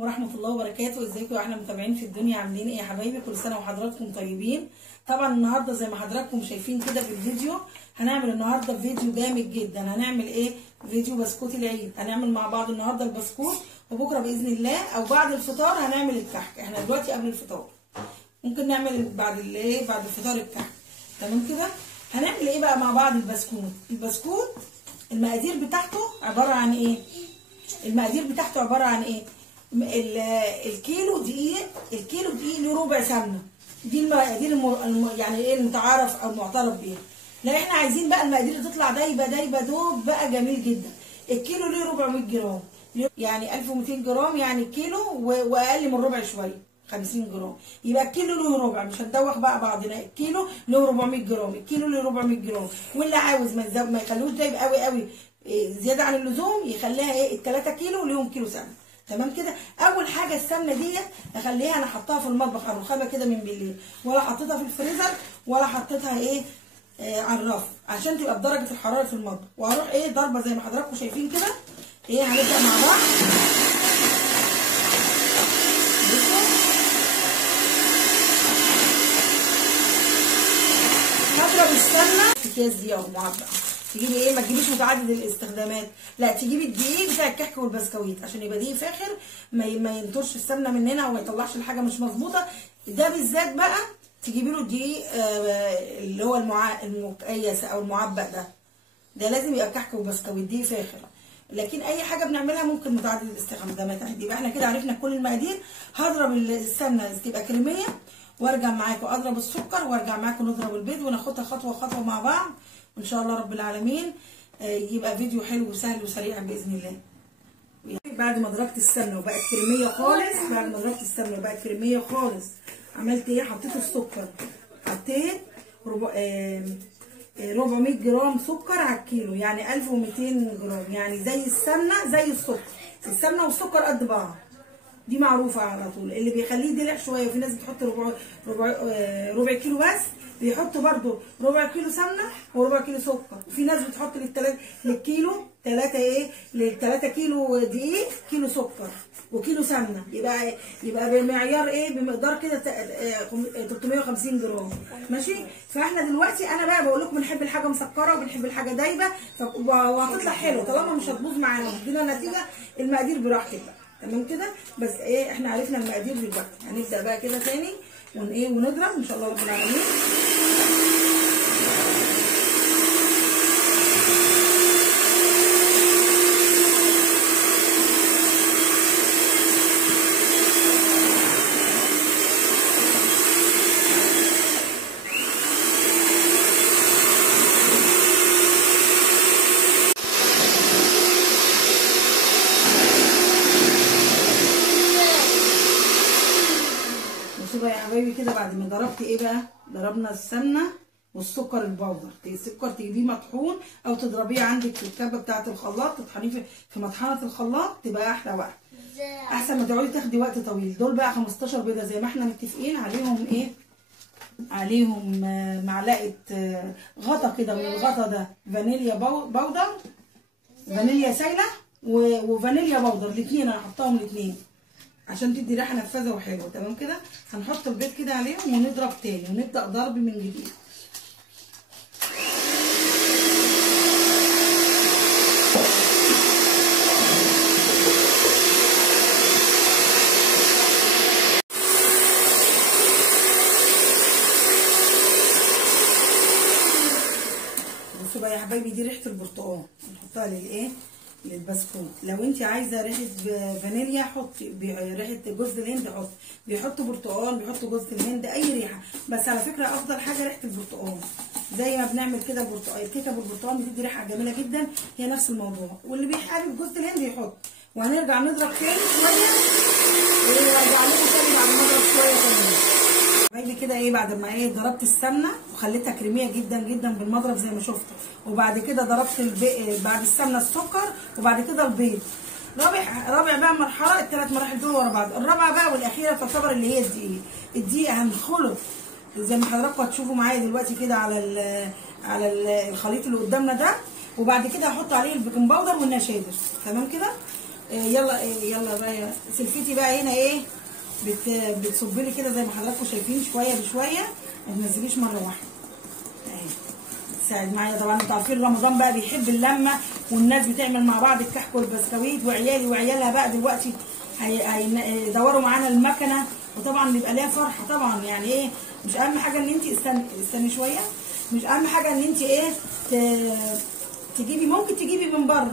عليكم ورحمة الله وبركاته. ازيكم يا احلى متابعين في الدنيا، عاملين ايه يا حبايبي؟ كل سنة وحضراتكم طيبين. طبعا النهارده زي ما حضراتكم شايفين كده في الفيديو، هنعمل النهارده فيديو جامد جدا. هنعمل ايه؟ فيديو بسكوت العيد. هنعمل مع بعض النهارده البسكوت، وبكره باذن الله او بعد الفطار هنعمل الكحك. احنا دلوقتي قبل الفطار، ممكن نعمل بعد الفطار الكحك. تمام كده. هنعمل ايه بقى مع بعض؟ البسكوت المقادير بتاعته عباره عن ايه؟ الكيلو دقيق له ربع سمنه. دي المقادير يعني ايه المتعارف او المعترف بيها. لا احنا عايزين بقى المقادير تطلع دايبه دوب بقى جميل جدا. الكيلو له 400 جرام، يعني 1200 جرام، يعني كيلو واقل من ربع شويه، 50 جرام. يبقى الكيلو له ربع، مش هندوخ بقى بعضنا. الكيلو له 400 جرام، الكيلو له 400 جرام. واللي عاوز ما يخلوش دايب قوي زياده عن اللزوم، يخليها ايه؟ ال3 كيلو ليهم كيلو سمنه. تمام كده. اول حاجه السمنه ديت اخليها، انا حطاها في المطبخ على الرخامه كده من بالليل، ولا حطيتها في الفريزر ولا حطيتها على الرف، عشان تبقى بدرجه الحراره في المطبخ. وهروح ضربه زي ما حضراتكم شايفين كده. هنبدا مع بعض. هضرب السمنه في اكياس دي اهو معبأه. تجيبي ما تجيبيش متعدد الاستخدامات، لا تجيبي الدقيق بتاع الكحك والبسكويت، عشان يبقى ديق فاخر، ما ينطرش السمنه مننا وما يطلعش الحاجه مش مظبوطه. ده بالذات بقى تجيبي له الدقيق اللي هو المكيس او المعبأ. ده لازم يبقى كحك وبسكويت دقيق فاخر. لكن اي حاجه بنعملها ممكن متعدد الاستخدامات عادي. يبقى احنا كده عرفنا كل المقادير. هضرب السمنه تبقى كريميه، وارجع معاكم اضرب السكر، وارجع معاكم نضرب البيض، وناخدها خطوه خطوه مع بعض ان شاء الله رب العالمين. يبقى فيديو حلو وسهل وسريع باذن الله. بعد ما ضربت السمنه وبقت كريميه خالص، عملت ايه؟ حطيت السكر. حطيت 400 جرام سكر على الكيلو، يعني 1200 جرام، يعني زي السمنه زي السكر. السمنه والسكر قد بعض، دي معروفه على طول. اللي بيخليه دلع شويه، وفي ناس بتحط ربع كيلو بس، بيحطوا برده ربع كيلو سمنه وربع كيلو سكر. وفي ناس بتحط للكيلو 3 كيلو دقيق، كيلو سكر وكيلو سمنه. يبقى بمعيار بمقدار كده 350 جرام. ماشي. فاحنا دلوقتي انا بقى بقول لكم بنحب الحاجه مسكره وبنحب الحاجه دايبه، وهتطلع حلوه طالما مش هتبوظ معانا وتدينا نتيجه. المقادير براحتك بقى. تمام كده. بس احنا عرفنا المقادير دلوقتي. هنبدا بقى كده تاني ونضرب ان شاء الله رب العالمين. بقى يا حبايبي كده بعد ما ضربت ضربنا السمنه والسكر البودر. السكر تجيبيه مطحون او تضربيه عندك في الكبه بتاعه الخلاط، تطحنيه في مطحنه الخلاط، تبقى احلى واحده، احسن ما تقعدي تاخدي وقت طويل. دول بقى 15 بيضه زي ما احنا متفقين عليهم. عليهم معلقه غطا كده، من الغطا ده فانيليا بودر، فانيليا سايله وفانيليا بودر، الاثنين انا هحطهم الاثنين عشان تدي ريحه نفاذه وحلوه. تمام كده. هنحط البيض كده عليهم ونضرب تاني، ونبدا ضرب من جديد. بصوا بقى يا حبايبي، دي ريحه البرتقال نحطها للبسكوت. لو انت عايزه ريحه فانيليا حطي، ريحه جوز الهند حطي، بيحطوا برتقال، بيحطوا جوز الهند، اي ريحه. بس على فكره افضل حاجه ريحه البرتقال، زي ما بنعمل كده الكيكه بالبرتقال بتدي ريحه جميله جدا. هي نفس الموضوع. واللي بيحابب جوز الهند يحط. وهنرجع نضرب تاني شويه، وارجع لكم تاني بعد ما نضرب شويه تاني. بعد كده بعد ما ضربت السمنه وخليتها كريميه جدا جدا بالمضرب زي ما شفتوا، وبعد كده ضربت بعد السمنه السكر، وبعد كده البيض. رابع بقى مرحله، ال3 مراحل دول ورا بعض. الرابعه بقى والاخيره تعتبر اللي هي الدقيق. هنخلط زي ما حضراتكم هتشوفوا معايا دلوقتي كده على الخليط اللي قدامنا ده، وبعد كده هحط عليه البيكنج باودر والنشادر. تمام كده. يلا بقى سلفتي بقى هنا ايه بتصب لي كده زي ما حضراتكم شايفين، شويه بشويه، ما تنزليش مره واحده اهي. تساعد معايا. طبعا انتوا عارفين رمضان بقى بيحب اللمه، والناس بتعمل مع بعض الكحك والبسكويت، وعيالي وعيالها بقى دلوقتي هيدوروا معانا المكنه، وطبعا بيبقى ليها فرحه طبعا. يعني ايه، مش اهم حاجه ان انت استني شويه، مش اهم حاجه ان انت ايه تجيبي، ممكن تجيبي من بره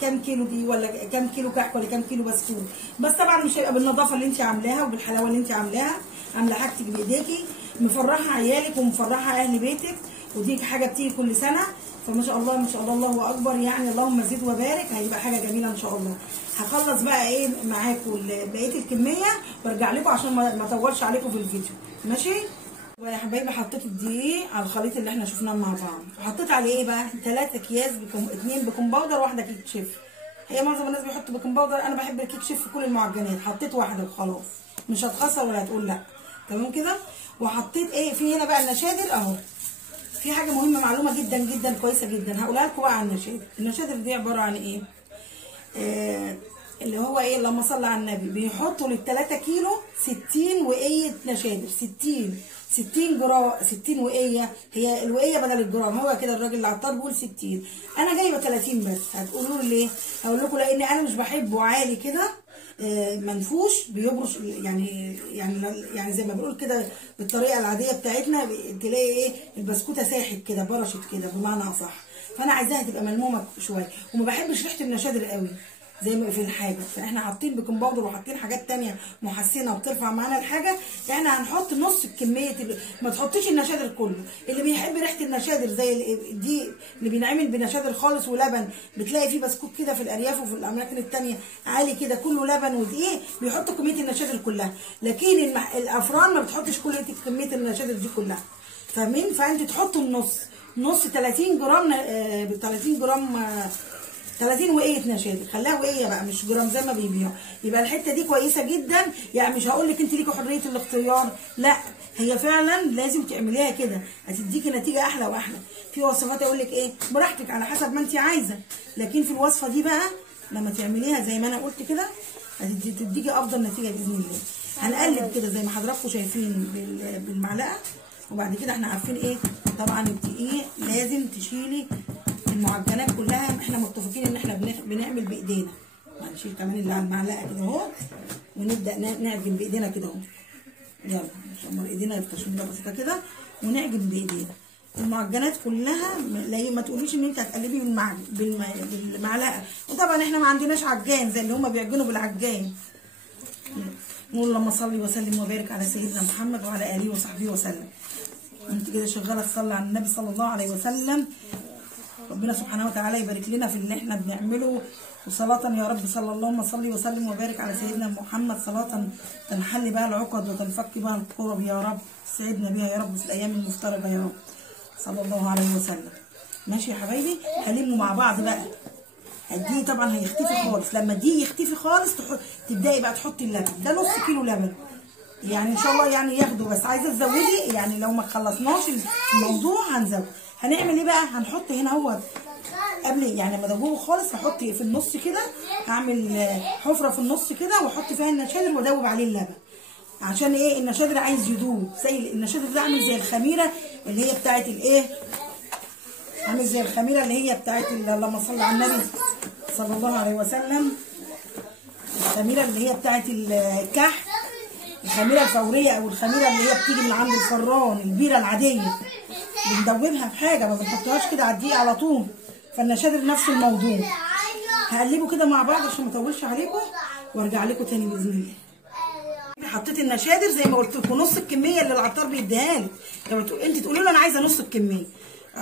كام كيلو دي، ولا كام كيلو كحك، ولا كام كيلو بسكوت، بس طبعا مش هيبقى بالنظافه اللي انت عاملاها وبالحلاوه اللي انت عاملاها، عامله حاجتك بايديكي، مفرحه عيالك ومفرحه اهل بيتك، ودي حاجه بتيجي كل سنه. فما شاء الله ما شاء الله الله اكبر، يعني اللهم زد وبارك، هيبقى حاجه جميله ان شاء الله. هخلص بقى ايه معاكم بقيه الكميه وارجع لكم عشان ما اطولش عليكم في الفيديو، ماشي؟ يا حبايبي حطيت الدقيق على الخليط اللي احنا شفناه مع بعض، وحطيت عليه ايه بقى 3 اكياس 2 بيكنج باودر وواحده كيك شيف. هي معظم الناس بيحطوا بيكنج باودر، انا بحب الكيك شيف في كل المعجنات. حطيت واحده وخلاص، مش هتخسر ولا هتقول لا، تمام كده. وحطيت ايه في هنا بقى النشادر اهو. في حاجه مهمه، معلومه جدا جدا كويسه جدا هقولها لكم بقى عن النشادر. النشادر دي عباره عن ايه؟ اللي هو ايه، اللهم صل على النبي، بيحطوا لل3 كيلو 60 وقيه نشادر، 60 جرام، 60 وقيه، هي الوقيه بدل الجرام، هو كده الراجل العطار بيقول 60، انا جايبه 30 بس. هتقولوا لي ليه؟ هقول لكم لان انا مش بحبه عالي كده منفوش، بيبرش يعني زي ما بنقول كده بالطريقه العاديه بتاعتنا، تلاقي ايه البسكوته ساحت كده، برشت كده بمعنى اصح، فانا عايزاها تبقى ملمومه شويه، وما بحبش ريحه النشادر قوي زي ما في الحاجه. فاحنا حاطين بيكنج باودر وحاطين حاجات تانية محسنه وبترفع معانا الحاجه، احنا هنحط نص الكميه. ما تحطيش النشادر كله، اللي بيحب ريحه النشادر زي دي اللي بينعمل بنشادر خالص ولبن، بتلاقي فيه بسكوت كده في الارياف وفي الاماكن التانية عالي كده كله لبن ودقيق، بيحطوا كميه النشادر كلها، لكن الافران ما بتحطش كل كميه النشادر دي كلها، فاهمين؟ فانت تحطوا نص 30 جرام 30 جرام 30 وقيه نشادر، خليها وقيه بقى مش جرام زي ما بيبيعوا، يبقى الحته دي كويسه جدا. يعني مش هقول لك انت ليكي حريه الاختيار، لا، هي فعلا لازم تعمليها كده، هتديكي نتيجه احلى واحلى. في وصفات اقول لك ايه براحتك على حسب ما انت عايزه، لكن في الوصفه دي بقى لما تعمليها زي ما انا قلت كده هتديكي افضل نتيجه باذن الله. هنقلب كده زي ما حضراتكم شايفين بالمعلقه، وبعد كده احنا عارفين ايه طبعا الدقيق لازم تشيلي المعجنات كلها، احنا متفقين ان احنا بنعمل بايدينا، هنشيل كمان اللي على المعلقه كده اهو، ونبدا نعجن بايدينا كده اهو. يلا عشان ايدينا تشميره بسيطه كده، ونعجن بايدينا المعجنات كلها. ما تقوليش ان انت هتقلبي بالمعلقه، وطبعا احنا ما عندناش عجان زي اللي هم بيعجنوا بالعجان. نقول اللهم صل وسلم وبارك على سيدنا محمد وعلى اله وصحبه وسلم. انت كده شغاله تصلي على النبي صلى الله عليه وسلم، ربنا سبحانه وتعالى يبارك لنا في اللي احنا بنعمله. وصلاة يا رب صلى اللهم صل وسلم وبارك على سيدنا محمد، صلاة تنحل بها العقد وتنفك بها الكرب يا رب، سعدنا بها يا رب في الايام المفترجه يا رب صلى الله عليه وسلم. ماشي يا حبايبي، هلموا مع بعض بقى. الدقيق طبعا هيختفي خالص، لما الدقيق يختفي خالص تبداي بقى تحطي اللبن، ده نص كيلو لبن يعني ان شاء الله يعني ياخدوا، بس عايزه تزودي يعني لو ما خلصناش الموضوع هنزود. هنعمل ايه بقى؟ هنحط هنا اهو قبل يعني ما ادوبه خالص، هحط في النص كده، هعمل حفره في النص كده واحط فيها النشادر وادوب عليه اللبن. عشان ايه؟ النشادر عايز يدوب، زي النشادر ده عامل زي الخميره اللي هي بتاعت الايه؟ عامل زي الخميره اللي هي بتاعت اللهم صل على النبي صلى الله عليه وسلم، الخميره اللي هي بتاعت الكحك، الخميره الفوريه او الخميره اللي هي بتيجي من عند الفران، البيره العاديه بندوبها في حاجه، ما بنحطهاش كده على الدقيق على طول. فالنشادر نفس الموضوع. هقلبه كده مع بعض عشان ما اطولش عليكم وارجع لكم تاني باذن الله. حطيت النشادر زي ما قلت لكم نص الكميه اللي العطار بيديها لك، انت تقولي له انا عايزه نص الكميه،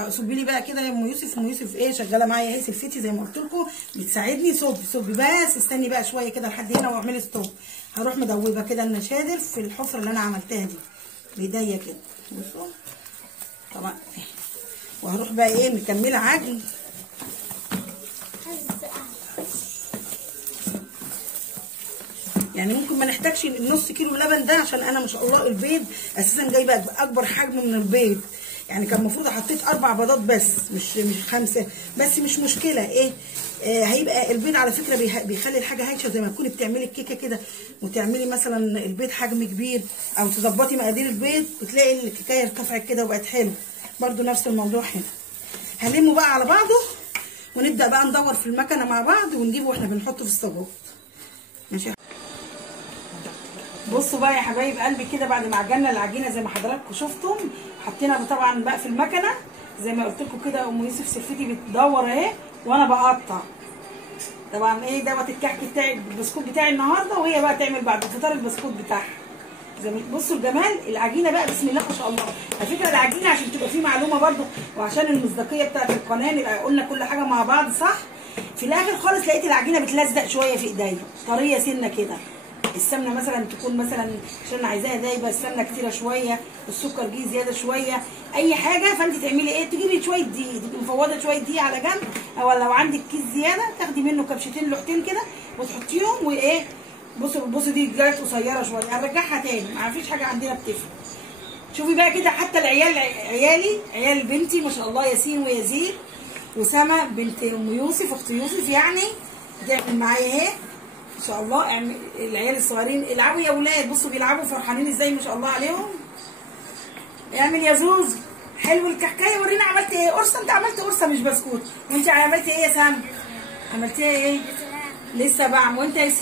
صبي لي بقى كده يا ام يوسف. ام يوسف ايه شغاله معايا اهي، سلفتي زي ما قلت لكم بتساعدني. صبي بس، استني بقى شويه كده لحد هنا واعملي ستوب. هروح مدوبه كده النشادر في الحفره اللي انا عملتها دي بايديا كده، بصوا طبعا. وهروح بقى ايه مكمله عجن. يعني ممكن ما نحتاجش النص كيلو لبن ده، عشان انا ما شاء الله البيض اساسا جايبه اكبر حجم من البيض، يعني كان المفروض حطيت 4 بيضات بس مش 5، بس مش مشكله. ايه هيبقى البيض على فكره بيخلي الحاجه هايشه، زي ما تكوني بتعملي الكيكه كده وتعملي مثلا البيض حجم كبير او تظبطي مقادير البيض وتلاقي الكيكه ارتفعت كده وبقت حلوه. برده نفس الموضوع هنا. هلمه بقى على بعضه ونبدا بقى ندور في المكنه مع بعض ونجيبه واحنا بنحطه في الصاجات. ماشي. بصوا بقى يا حبايب قلبي كده بعد ما عجننا العجينه زي ما حضراتكم شفتم، حطينا طبعا بقى في المكنه زي ما قلت لكم كده. ام يوسف سلفتي بتدور اهي وانا بقطع. طبعا ايه دوت الكحك بتاعي البسكوت بتاعي النهارده، وهي بقى تعمل بعد الفطار البسكوت بتاعها. زي ما بصوا الجمال العجينه بقى بسم الله ما شاء الله. على فكره العجينه عشان تبقى فيه معلومه برده وعشان المصداقيه بتاعت القناه نبقى قلنا كل حاجه مع بعض صح. في الاخر خالص لقيت العجينه بتلزق شويه في ايديا، طريه سنه كده. السمنه مثلا تكون مثلا عشان عايزاها دايبه السمنه كتيره شويه، السكر جه زياده شويه، اي حاجه. فانت تعملي ايه؟ تجيبي شويه دقيق، تبقي مفوضه شويه دقيق على جنب، او لو عندك كيس زياده تاخدي منه كبشتين لوحتين كده وتحطيهم وايه. بصوا دي جايه قصيره شويه، هنرجعها تاني، ما فيش حاجه عندنا بتفرق. شوفي بقى كده حتى العيال، عيال بنتي ما شاء الله، ياسين ويزيد وسما بنت ام يوسف اخت يوسف يعني بتعمل معايا اهي ما شاء الله. العيال الصغيرين العبوا يا ولاد، بصوا بيلعبوا فرحانين ازاي ما شاء الله عليهم. اعمل يا زوز حلو الكحكايه، ورينا عملت ايه. قرصه، انت عملت قرصه مش بسكوت. وانت عملت ايه يا سام؟ عملتيها ايه؟ لسه بعمل. وانت يا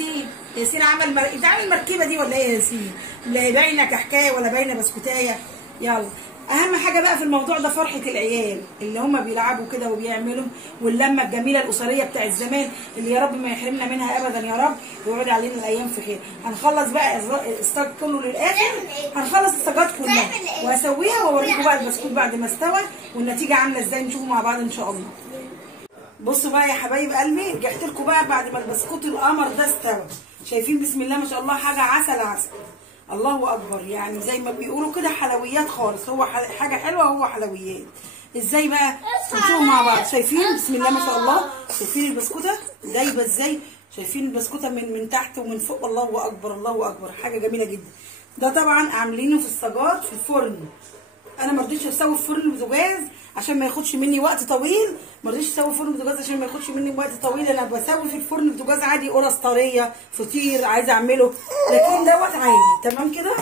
ياسين عمل انت عامل المركبه دي ولا ايه يا ياسين؟ لا باينه كحكايه ولا باينه بسكوتايه. يلا اهم حاجه بقى في الموضوع ده فرحه العيال اللي هم بيلعبوا كده وبيعملوا، واللمه الجميله الاسريه بتاعت زمان اللي يا رب ما يحرمنا منها ابدا يا رب، ويعود علينا الايام في خير. هنخلص بقى الصاج كله للاخر، هنخلص الصاجات كلها وهسويها واوريكم بقى البسكوت بعد ما استوى والنتيجه عامله ازاي، نشوفه مع بعض ان شاء الله. بصوا بقى يا حبايب قلبي، رجعت لكم بقى بعد ما البسكوت القمر ده استوى. شايفين بسم الله ما شاء الله حاجه عسل. الله اكبر، يعني زي ما بيقولوا كده حلويات خالص. هو حاجه حلوه، هو حلويات. ازاي بقى؟ نشوفوا مع بعض. شايفين بسم الله ما شاء الله؟ شايفين البسكوته دايبه ازاي؟ شايفين البسكوته من تحت ومن فوق؟ الله اكبر الله اكبر، حاجه جميله جدا. ده طبعا عاملينه في الصاجات في الفرن. انا ما رضيتش اسوي في فرن بوتاجاز عشان ما ياخدش مني وقت طويل. ما رضيتش اسوي في فرن بوتاجاز عشان ما ياخدش مني وقت طويل. انا بسوي في الفرن بوتاجاز عادي، قرص طريه، فطير عايزه اعمله، لكن دوت عادي تمام كده.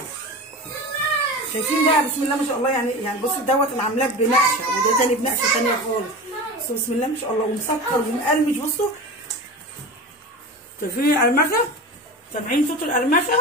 شايفين بقى بسم الله ما شاء الله، يعني بصوا دوت انا عاملاه بنقشه، وده تاني بنقشه ثانيه خالص. بصوا بسم الله ما شاء الله، ومسكر ومقلمش. بصوا شايفين القرمشه؟ سامعين صوت القرمشه؟